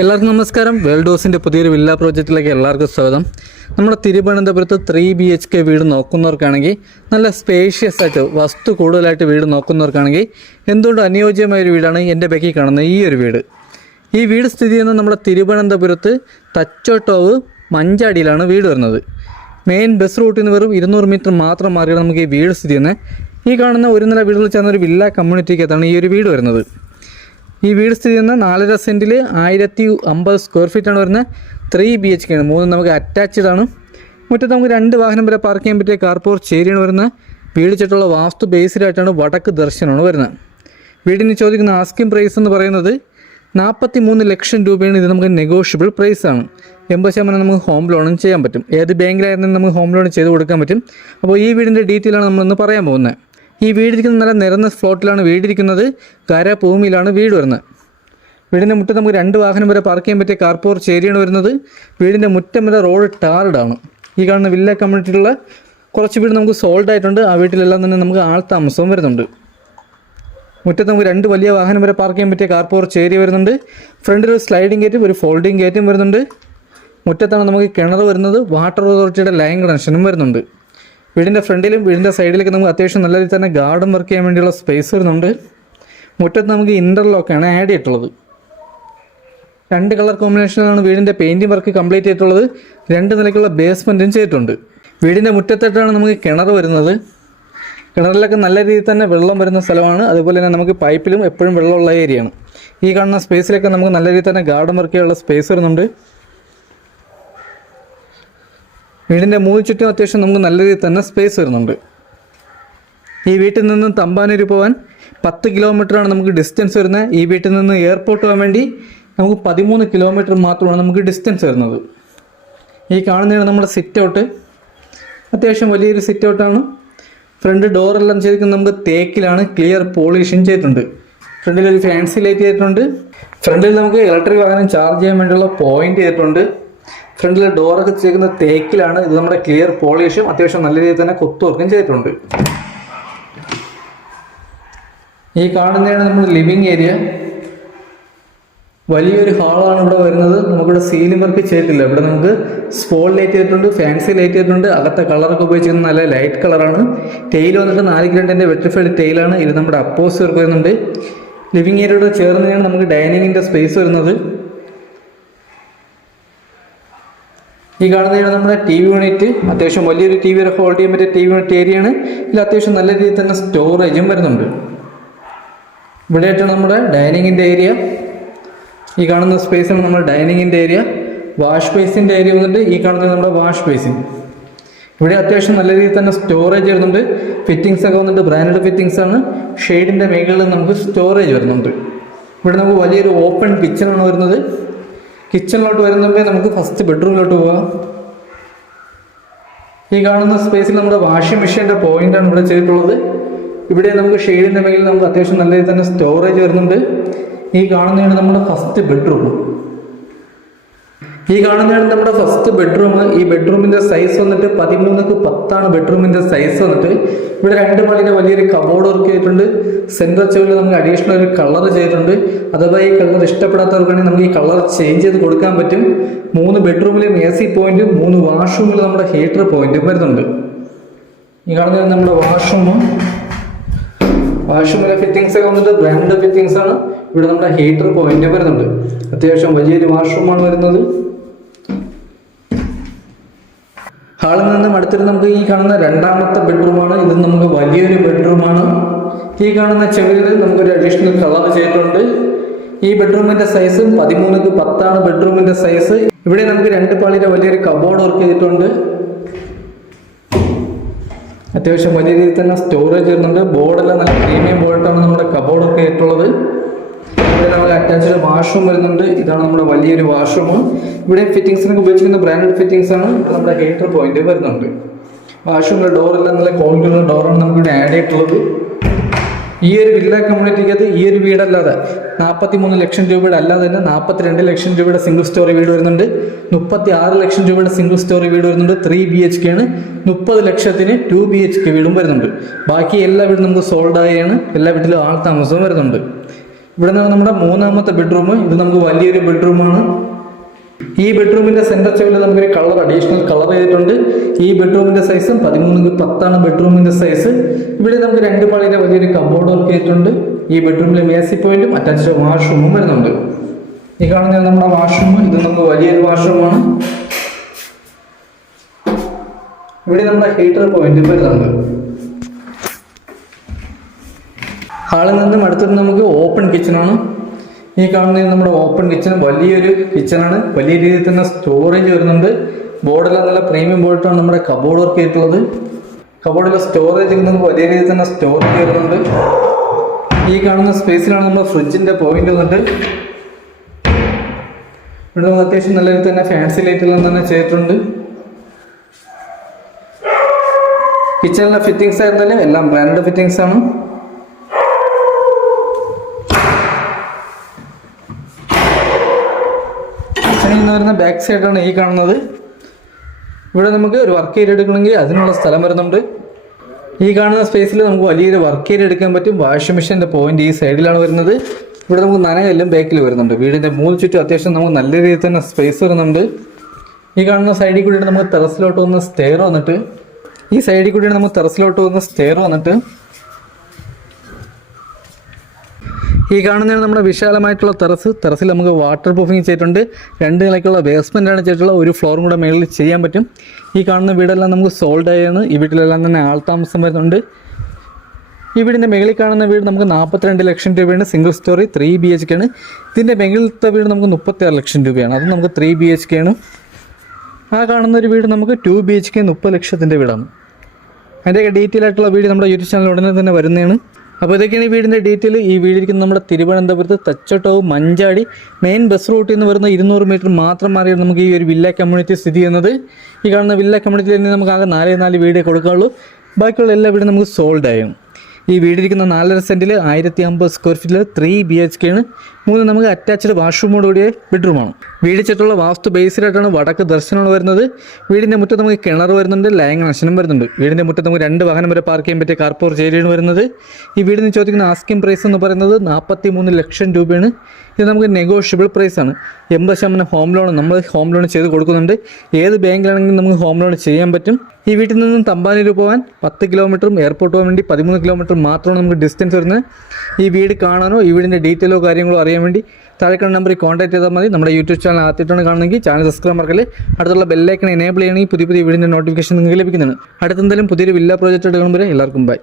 എല്ലാവർക്കും നമസ്കാരം. വേൾഡ് ഹൗസിൻ്റെ പുതിയൊരു വില്ല പ്രോജക്റ്റിലേക്ക് എല്ലാവർക്കും സ്വാഗതം. നമ്മുടെ തിരുവനന്തപുരത്ത് 3 BHK വീട് നോക്കുന്നവർക്കാണെങ്കിൽ, നല്ല സ്പേഷ്യസ് ആയിട്ട് വസ്തു കൂടുതലായിട്ട് വീട് നോക്കുന്നവർക്കാണെങ്കിൽ എന്തുകൊണ്ട് അനുയോജ്യമായൊരു വീടാണ് എൻ്റെ ബാക്കി കാണുന്ന ഈ ഒരു വീട്. ഈ വീട് സ്ഥിതി ചെയ്യുന്നത് നമ്മുടെ തിരുവനന്തപുരത്ത് തച്ചോട്ടോവ് മഞ്ചാടിയിലാണ് വീട് വരുന്നത്. മെയിൻ ബസ് റൂട്ടിൽ നിന്ന് വെറും 200 മീറ്റർ മാത്രം മാറിയാണ് നമുക്ക് ഈ വീട് സ്ഥിതി ചെയ്യുന്നത്. ഈ കാണുന്ന ഒരു നില വീടുകൾ ചേർന്ന ഒരു വില്ല കമ്മ്യൂണിറ്റിക്കകത്താണ് ഈ ഒരു വീട് വരുന്നത്. ഈ വീട് സ്ഥിതി ചെയ്യുന്ന 4.5 സെൻറ്റിൽ 1050 സ്ക്വയർ ഫീറ്റാണ് വരുന്നത്. 3 BHK ആണ്. 3 നമുക്ക് അറ്റാച്ച്ഡ് ആണ്. മുറ്റത്ത് നമുക്ക് 2 വാഹനം വരെ പാർക്ക് ചെയ്യാൻ പറ്റിയ കാർ പോർച്ച് ഏരിയയാണ് വരുന്നത്. വീട് ചുറ്റുള്ള വാസ്തു ബേസ്ഡായിട്ടാണ് വടക്ക് ദർശനമാണ് വരുന്നത്. വീടിന് ചോദിക്കുന്ന ആസ്കിംഗ് പ്രൈസ് എന്ന് പറയുന്നത് 43 ലക്ഷം രൂപയാണ്. ഇത് നമുക്ക് നെഗോഷ്യബിൾ പ്രൈസാണ്. 80% നമുക്ക് ഹോം ലോണും ചെയ്യാൻ പറ്റും. ഏത് ബാങ്കിലായിരുന്നെങ്കിലും നമുക്ക് ഹോം ലോൺ ചെയ്ത് കൊടുക്കാൻ പറ്റും. അപ്പോൾ ഈ വീടിൻ്റെ ഡീറ്റെയിലാണ് നമ്മളിന്ന് പറയാൻ പോകുന്നത്. ഈ വീടിരിക്കുന്നത് നല്ല നിരന്ന സ്ലോട്ടിലാണ് വീടിരിക്കുന്നത്. കരഭൂമിയിലാണ് വീട് വരുന്നത്. വീടിൻ്റെ മുറ്റത്ത് നമുക്ക് 2 വാഹനം വരെ പാർക്ക് ചെയ്യാൻ പറ്റിയ കാർ പോർച്ച് ഏരിയയാണ് വരുന്നത്. വീടിൻ്റെ മുറ്റം വരെ റോഡ് ടാർഡാണ്. ഈ കാണുന്ന വില്ല കമ്മ്യൂണിറ്റിയിലുള്ള കുറച്ച് വീട് നമുക്ക് സോൾഡ് ആയിട്ടുണ്ട്. ആ വീട്ടിലെല്ലാം തന്നെ നമുക്ക് ആൾ താമസവും വരുന്നുണ്ട്. മുറ്റത്ത് നമുക്ക് 2 വലിയ വാഹനം വരെ പാർക്ക് ചെയ്യാൻ പറ്റിയ കാർ പോർച്ച് ഏരിയ വരുന്നുണ്ട്. ഫ്രണ്ടിൽ ഒരു സ്ലൈഡിംഗ് ഗേറ്റും ഒരു ഫോൾഡിംഗ് ഗേറ്റും വരുന്നുണ്ട്. മുറ്റത്താണ് നമുക്ക് കിണർ വരുന്നത്. വാട്ടർ അതോറിറ്റിയുടെ ലൈൻ കണക്ഷനും വരുന്നുണ്ട്. വീടിൻ്റെ ഫ്രണ്ടിലും വീടിൻ്റെ സൈഡിലേക്ക് നമുക്ക് അത്യാവശ്യം നല്ല രീതിയിൽ തന്നെ ഗാർഡൻ വർക്ക് ചെയ്യാൻ വേണ്ടിയുള്ള സ്പേസ് വരുന്നുണ്ട്. മുറ്റത്ത് നമുക്ക് ഇൻ്റർലോക്കാണ് ആഡ് ചെയ്തിട്ടുള്ളത്. 2 കളർ കോമ്പിനേഷനിലാണ് വീടിൻ്റെ പെയിൻറ്റിംഗ് വർക്ക് കംപ്ലീറ്റ് ചെയ്തിട്ടുള്ളത്. 2 നിലയ്ക്കുള്ള ബേസ്മെൻറ്റും ചെയ്തിട്ടുണ്ട്. വീടിൻ്റെ മുറ്റത്തായിട്ടാണ് നമുക്ക് കിണർ വരുന്നത്. കിണറിലൊക്കെ നല്ല രീതിയിൽ തന്നെ വെള്ളം വരുന്ന സ്ഥലമാണ്. അതുപോലെ തന്നെ നമുക്ക് പൈപ്പിലും എപ്പോഴും വെള്ളമുള്ള ഏരിയയാണ്. ഈ കാണുന്ന സ്പേസിലൊക്കെ നമുക്ക് നല്ല രീതിയിൽ തന്നെ ഗാർഡൻ വർക്ക് ചെയ്യാനുള്ള സ്പേസ് വരുന്നുണ്ട്. വീടിൻ്റെ 3 ചുറ്റും അത്യാവശ്യം നമുക്ക് നല്ല രീതിയിൽ തന്നെ സ്പേസ് വരുന്നുണ്ട്. ഈ വീട്ടിൽ നിന്ന് തമ്പാനൂർ പോകാൻ 10 കിലോമീറ്ററാണ് നമുക്ക് ഡിസ്റ്റൻസ് വരുന്നത്. ഈ വീട്ടിൽ നിന്ന് എയർപോർട്ട് പോകാൻ വേണ്ടി നമുക്ക് 13 കിലോമീറ്റർ മാത്രമാണ് നമുക്ക് ഡിസ്റ്റൻസ് വരുന്നത്. ഈ കാണുന്നതാണ് നമ്മുടെ സിറ്റ് ഔട്ട്. അത്യാവശ്യം വലിയൊരു സിറ്റ് ഔട്ടാണ്. ഫ്രണ്ട് ഡോറെല്ലാം ചെയ്തിരിക്കുന്നത് നമുക്ക് തേക്കിലാണ്. ക്ലിയർ പോളിഷും ചെയ്തിട്ടുണ്ട്. ഫ്രണ്ടിൽ ഒരു ഫാൻസി ലൈറ്റ് ചെയ്തിട്ടുണ്ട്. ഫ്രണ്ടിൽ നമുക്ക് ഇലക്ട്രിക് വാഹനം ചാർജ് ചെയ്യാൻ വേണ്ടിയുള്ള പോയിന്റ് ചെയ്തിട്ടുണ്ട്. ഫ്രണ്ടിലെ ഡോറൊക്കെ ചെയ്തിരിക്കുന്ന തേക്കിലാണ്. ഇത് നമ്മുടെ ക്ലിയർ പോളിഷും അത്യാവശ്യം നല്ല രീതിയിൽ തന്നെ കൊത്തുവർക്കും ചെയ്തിട്ടുണ്ട്. ഈ കാണുന്നതാണ് നമ്മുടെ ലിവിങ് ഏരിയ. വലിയൊരു ഹാളാണ് ഇവിടെ വരുന്നത്. നമുക്കിവിടെ സീലിംഗ് വർക്ക് ചെയ്തിട്ടില്ല. ഇവിടെ നമുക്ക് സ്പോൾ ലൈറ്റ് ചെയ്തിട്ടുണ്ട്, ഫാൻസി ലൈറ്റ് ചെയ്തിട്ടുണ്ട്. അകത്തെ കളറൊക്കെ ഉപയോഗിച്ചിരിക്കുന്നത് നല്ല ലൈറ്റ് കളറാണ്. ടെയിൽ വന്നിട്ട് 4 വെട്രിഫൈഡ് ടെയിലാണ്. ഇത് നമ്മുടെ അപ്പോസ് വർക്ക് വരുന്നുണ്ട്. ലിവിങ് ഏരിയയോട് ചേർന്നാണ് നമുക്ക് ഡൈനിങ്ങിൻ്റെ സ്പേസ് വരുന്നത്. ഈ കാണുന്നതാണ് നമ്മുടെ TV യൂണിറ്റ്. അത്യാവശ്യം വലിയൊരു TV വരെ ഹോൾഡ് ചെയ്യാൻ പറ്റിയ TV യൂണിറ്റ് ഏരിയയാണ്. ഇതിൽ അത്യാവശ്യം നല്ല രീതിയിൽ തന്നെ സ്റ്റോറേജും വരുന്നുണ്ട്. ഇവിടെയായിട്ടാണ് നമ്മുടെ ഡൈനിങ്ങിൻ്റെ ഏരിയ. ഈ കാണുന്ന സ്പേസാണ് നമ്മുടെ ഡൈനിങ്ങിൻ്റെ ഏരിയ. വാഷ് ബേസിൻ്റെ ഏരിയ വന്നിട്ട് ഈ കാണുന്നത് നമ്മുടെ വാഷ് ബേസിൻ. ഇവിടെ അത്യാവശ്യം നല്ല രീതിയിൽ തന്നെ സ്റ്റോറേജ് വരുന്നുണ്ട്. ഫിറ്റിങ്സ് ഒക്കെ വന്നിട്ട് ബ്രാൻഡഡ് ഫിറ്റിങ്സ് ആണ്. ഷെയ്ഡിൻ്റെ മേഖലയിൽ നമുക്ക് സ്റ്റോറേജ് വരുന്നുണ്ട്. ഇവിടെ നമുക്ക് വലിയൊരു ഓപ്പൺ കിച്ചണാണ് വരുന്നത്. കിച്ചണിലോട്ട് വരുന്നുണ്ടേ നമുക്ക് ഫസ്റ്റ് ബെഡ്റൂമിലോട്ട് പോകാം. ഈ കാണുന്ന സ്പേസിൽ നമ്മുടെ വാഷിംഗ് മെഷീൻ്റെ പോയിന്റാണ് ഇവിടെ ചെയ്തിട്ടുള്ളത്. ഇവിടെ നമുക്ക് ഷെയ്ഡിൻ്റെ മേഖലയിൽ നമുക്ക് അത്യാവശ്യം നല്ല രീതിയിൽ തന്നെ സ്റ്റോറേജ് വരുന്നുണ്ട്. ഈ കാണുന്നതാണ് നമ്മുടെ ഫസ്റ്റ് ബെഡ്റൂം. ഈ കാണുന്നതാണ് നമ്മുടെ ഫസ്റ്റ് ബെഡ്റൂം. ഈ ബെഡ്റൂമിൻ്റെ സൈസ് വന്നിട്ട് 13x10 ബെഡ്റൂമിൻ്റെ സൈസ് വന്നിട്ട്. ഇവിടെ 2 മാളിൻ്റെ വലിയൊരു കബോർഡ് വർക്ക് ചെയ്തിട്ടുണ്ട്. സെൻട്രൽ ചെവിൽ നമുക്ക് അഡീഷണൽ ഒരു കളർ ചെയ്തിട്ടുണ്ട്. അഥവാ ഈ കളർ ഇഷ്ടപ്പെടാത്തവർക്കാണെങ്കിൽ നമുക്ക് ഈ കളർ ചേഞ്ച് ചെയ്ത് കൊടുക്കാൻ പറ്റും. 3 ബെഡ്റൂമിലും AC പോയിന്റും 3 വാഷ്റൂമിലും നമ്മുടെ ഹീറ്റർ പോയിന്റും വരുന്നുണ്ട്. ഈ കാണുന്നത് നമ്മുടെ വാഷ്റൂമിലെ ഫിറ്റിങ്സ് ഒക്കെ വന്നിട്ട് ബ്രാൻഡ് ഫിറ്റിങ്സ് ആണ്. ഇവിടെ നമ്മുടെ ഹീറ്റർ പോയിന്റ് വരുന്നുണ്ട്. അത്യാവശ്യം വലിയൊരു വാഷ്റൂമാണ് വരുന്നത്. ഹാളിൽ നിന്നും അടുത്തിട്ട് നമുക്ക് ഈ കാണുന്ന 2ാമത്തെ ബെഡ്റൂമാണ്. ഇത് നമുക്ക് വലിയൊരു ബെഡ്റൂമാണ്. ഈ കാണുന്ന ചെവിലിൽ നമുക്കൊരു അഡീഷണൽ കളർ ചെയ്തിട്ടുണ്ട്. ഈ ബെഡ്റൂമിന്റെ സൈസ് 13x10 ബെഡ്റൂമിന്റെ സൈസ്. ഇവിടെ നമുക്ക് 2 പാളിയുടെ വലിയൊരു കബോർഡ് വർക്ക് ചെയ്തിട്ടുണ്ട്. അത്യാവശ്യം വലിയ രീതിയിൽ തന്നെ സ്റ്റോറേജ് വരുന്നുണ്ട്. ബോർഡെല്ലാം നല്ല പ്രീമിയം ബോർഡാണ് നമ്മുടെ കബോർഡ് വർക്ക് ചെയ്തിട്ടുള്ളത്. ഇവിടെ നമുക്ക് അറ്റാച്ച്ഡ് വാഷ്റൂം വരുന്നുണ്ട്. ഇതാണ് നമ്മുടെ വലിയൊരു വാഷ്റൂം. ഇവിടെ ഫിറ്റിങ്സിനൊക്കെ ഉപയോഗിച്ചിരിക്കുന്ന ബ്രാൻഡഡ് ഫിറ്റിങ്സ് ആണ്. ഇവിടെ നമ്മുടെ ഹീറ്റർ പോയിന്റ് വരുന്നുണ്ട്. വാഷ്റൂമിലെ ഡോറെല്ലാം നല്ല ക്വാളിറ്റിയുള്ള ഡോറാണ് നമുക്കിവിടെ ആഡ് ചെയ്തിട്ടുള്ളത്. ഈ ഒരു വില്ല കമ്മ്യൂണിറ്റിക്കകത്ത് ഈ ഒരു വീടല്ലാതെ 43 ലക്ഷം രൂപയുടെ അല്ലാതെ തന്നെ 42 ലക്ഷം രൂപയുടെ സിംഗിൾ സ്റ്റോറി വീട് വരുന്നുണ്ട്. 36 ലക്ഷം രൂപയുടെ സിംഗിൾ സ്റ്റോറി വീട് വരുന്നുണ്ട്. 3 BHK ആണ്. 30 ലക്ഷത്തിന് 2 BHK വീടും വരുന്നുണ്ട്. ബാക്കി എല്ലാ വീടും നമുക്ക് സോൾഡ് ആയാണ്. എല്ലാ വീട്ടിലും ആൾ താമസവും വരുന്നുണ്ട്. ഇവിടെ നിന്നാണ് നമ്മുടെ മൂന്നാമത്തെ ബെഡ്റൂം. ഇത് നമുക്ക് വലിയൊരു ബെഡ്റൂമാണ്. ഈ ബെഡ്റൂമിന്റെ സെന്റർ ചെവിൽ നമുക്കൊരു കളർ അഡീഷണൽ കളർ ചെയ്തിട്ടുണ്ട്. ഈ ബെഡ്റൂമിന്റെ സൈസും 13x10 ബെഡ്റൂമിന്റെ സൈസ്. ഇവിടെ നമുക്ക് 2 പാളിയുടെ വലിയൊരു കബോർഡ് വർക്ക് ചെയ്തിട്ടുണ്ട്. ഈ ബെഡ്റൂമിൽ മേസി പോയിന്റും അറ്റാച്ച്ഡ് വാഷ്റൂമും വരുന്നുണ്ട്. ഈ കാണുന്ന നമ്മുടെ വാഷ്റൂം. ഇത് നമുക്ക് വലിയൊരു വാഷ്റൂമാണ്. ഇവിടെ നമ്മുടെ ഹീറ്റർ പോയിന്റ് വരുന്നുണ്ട്. ഹാളിൽ നിന്നും അടുത്തിട്ട് നമുക്ക് ഓപ്പൺ കിച്ചണാണ്. ഈ കാണുന്നത് നമ്മുടെ ഓപ്പൺ കിച്ചൺ വലിയൊരു കിച്ചണാണ്. വലിയ രീതിയിൽ തന്നെ സ്റ്റോറേജ് വരുന്നുണ്ട്. ബോർഡെല്ലാം നല്ല പ്രീമിയം ബോർഡാണ് നമ്മുടെ കബോർഡ് വർക്ക് ചെയ്തിട്ടുള്ളത്. കബോർഡിലെ സ്റ്റോറേജ് നമുക്ക് വലിയ രീതിയിൽ തന്നെ സ്റ്റോറേജ് വരുന്നുണ്ട്. ഈ കാണുന്ന സ്പേസിലാണ് നമ്മുടെ ഫ്രിഡ്ജിന്റെ പോയിന്റ് വന്നിട്ട്. ഇവിടെ നമുക്ക് അത്യാവശ്യം നല്ല രീതിയിൽ തന്നെ ഫാൻസി ലൈറ്റെല്ലാം തന്നെ ചെയ്തിട്ടുണ്ട്. കിച്ചണിലെ ഫിറ്റിംഗ്സ് ആയിരുന്നാലും എല്ലാം ബ്രാൻഡഡ് ഫിറ്റിംഗ്സ് ആണ്. വരുന്ന ബാക്ക് സൈഡാണ് ഈ കാണുന്നത്. ഇവിടെ നമുക്ക് ഒരു വർക്ക് ഏരിയ എടുക്കണമെങ്കിൽ അതിനുള്ള സ്ഥലം വരുന്നുണ്ട്. ഈ കാണുന്ന സ്പേസിൽ നമുക്ക് വലിയൊരു വർക്ക് ഏരിയ എടുക്കാൻ പറ്റും. വാഷിംഗ് മെഷീൻ്റെ പോയിന്റ് ഈ സൈഡിലാണ് വരുന്നത്. ഇവിടെ നമുക്ക് നനകെല്ലാം ബാക്കിൽ വരുന്നുണ്ട്. വീടിൻ്റെ 3 ചുറ്റും അത്യാവശ്യം നമുക്ക് നല്ല രീതിയിൽ തന്നെ സ്പേസ് വരുന്നുണ്ട്. ഈ കാണുന്ന സൈഡിൽ കൂടിയാണ് നമുക്ക് ടെറസിലോട്ട് വന്ന സ്റ്റെയർ വന്നിട്ട്. ഈ സൈഡിൽ കൂടിയാണ് നമുക്ക് ടെറസിലോട്ട് വന്ന സ്റ്റെയർ വന്നിട്ട്. ഈ കാണുന്നതാണ് നമ്മുടെ വിശാലമായിട്ടുള്ള ടെറസിൽ നമുക്ക് വാട്ടർ പ്രൂഫിങ് ചെയ്തിട്ടുണ്ട്. 2 നിലയ്ക്കുള്ള ബേസ്മെൻ്റാണ് ചെയ്തിട്ടുള്ള. ഒരു ഫ്ലോറും കൂടെ മേളിൽ ചെയ്യാൻ പറ്റും. ഈ കാണുന്ന വീടെല്ലാം നമുക്ക് സോൾഡ് ആയാണ്. ഈ വീട്ടിലെല്ലാം തന്നെ ആൾതാമസം വരുന്നുണ്ട്. ഈ വീടിൻ്റെ മേളിൽ കാണുന്ന വീട് നമുക്ക് 42 ലക്ഷം രൂപയാണ്. സിംഗിൾ സ്റ്റോറി 3 BHK ആണ്. ഇതിൻ്റെ മേളിലത്തെ വീട് നമുക്ക് 36 ലക്ഷം രൂപയാണ്. അത് നമുക്ക് 3 BHK ആണ്. ആ കാണുന്ന ഒരു വീട് നമുക്ക് 2 BHK 30 ലക്ഷത്തിൻ്റെ വീടാണ്. അതിൻ്റെയൊക്കെ ഡീറ്റെയിൽ ആയിട്ടുള്ള വീട് നമ്മുടെ യൂട്യൂബ് ചാനൽ ഉടനെ തന്നെ വരുന്നതാണ്. അപ്പോൾ ഇതൊക്കെയാണ് ഈ വീടിൻ്റെ ഡീറ്റെയിൽ. ഈ വീടിരിക്കുന്ന നമ്മുടെ തിരുവനന്തപുരത്ത് തച്ചോട്ടവ് മഞ്ചാടി മെയിൻ ബസ് റൂട്ടിൽ നിന്ന് വരുന്ന 200 മീറ്റർ മാത്രം മാറിയാണ് നമുക്ക് ഈ ഒരു വില്ല കമ്മ്യൂണിറ്റി സ്ഥിതി ചെയ്യുന്നത്. ഈ കാണുന്ന വില്ല കമ്മ്യൂണിറ്റിയിൽ തന്നെ നമുക്ക് ആകെ 4 വീടേ കൊടുക്കാനുള്ളൂ. ബാക്കിയുള്ള എല്ലാ വീടും നമുക്ക് സോൾഡ് ആയും. ഈ വീടിരിക്കുന്ന 4.5 സെൻറ്റിൽ 1050 സ്ക്വയർ ഫീറ്റിൽ 3 BHK ആണ്. 3 നമുക്ക് അറ്റാച്ച്ഡ് വാഷ്റൂമോട് കൂടിയ ബെഡ്റൂമാണ്. വീട് ചുറ്റുള്ള വാസ്തു ബേസിലായിട്ടാണ് വടക്ക് ദർശനങ്ങൾ വരുന്നത്. വീടിൻ്റെ മുറ്റത്ത് നമുക്ക് കിണർ വരുന്നുണ്ട്. ലൈൻ കണക്ഷനും വരുന്നുണ്ട്. വീടിൻ്റെ മുറ്റത്ത് നമുക്ക് 2 വാഹനം വരെ പാർക്ക് ചെയ്യാൻ പറ്റിയ കാർപോർച്ച് ഏരിയയാണ് വരുന്നത്. ഈ വീടിന് ചോദിക്കുന്ന ആസ്കിംഗ് പ്രൈസ് എന്ന് പറയുന്നത് 43 ലക്ഷം രൂപയാണ്. ഇത് നമുക്ക് നെഗോഷ്യബിൾ പ്രൈസാണ്. 80% ഹോം ലോൺ നമ്മൾ ഹോം ലോൺ ചെയ്ത് കൊടുക്കുന്നുണ്ട്. ഏത് ബാങ്കിലാണെങ്കിലും നമുക്ക് ഹോം ലോൺ ചെയ്യാൻ പറ്റും. ഈ വീട്ടിൽ നിന്നും തമ്പാനൂർ പോകാൻ 10 കിലോമീറ്ററും എയർപോർട്ട് പോകാൻ വേണ്ടി 13 കിലോമീറ്റർ മാത്രമാണ് നമുക്ക് ഡിസ്റ്റൻസ് വരുന്നത്. ഈ വീട് കാണാനോ ഈ വീടിൻ്റെ ഡീറ്റെയിലോ കാര്യങ്ങളോ അറിയാൻ വേണ്ടി താഴെക്കണ നമ്പറിൽ കോൺടാക്ട് ചെയ്താൽ മതി. നമ്മുടെ യൂട്യൂബ് ചാനൽ ആദ്യമായിട്ടാണ് കാണുന്നെങ്കിൽ ചാനൽ സബ്സ്ക്രൈബ് മറക്കല്ലേ. അടുത്തുള്ള ബെല്ലൈക്കൺ എനേബിൾ ചെയ്യണമെങ്കിൽ പുതിയ വീടിൻ്റെ നോട്ടിഫിക്കേഷൻ നിങ്ങൾക്ക് ലഭിക്കുന്നതാണ്. അടുത്തെന്തായാലും പുതിയൊരു വില്ല പ്രോജക്റ്റ് എടുക്കണം വരെ എല്ലാവർക്കും ബൈ.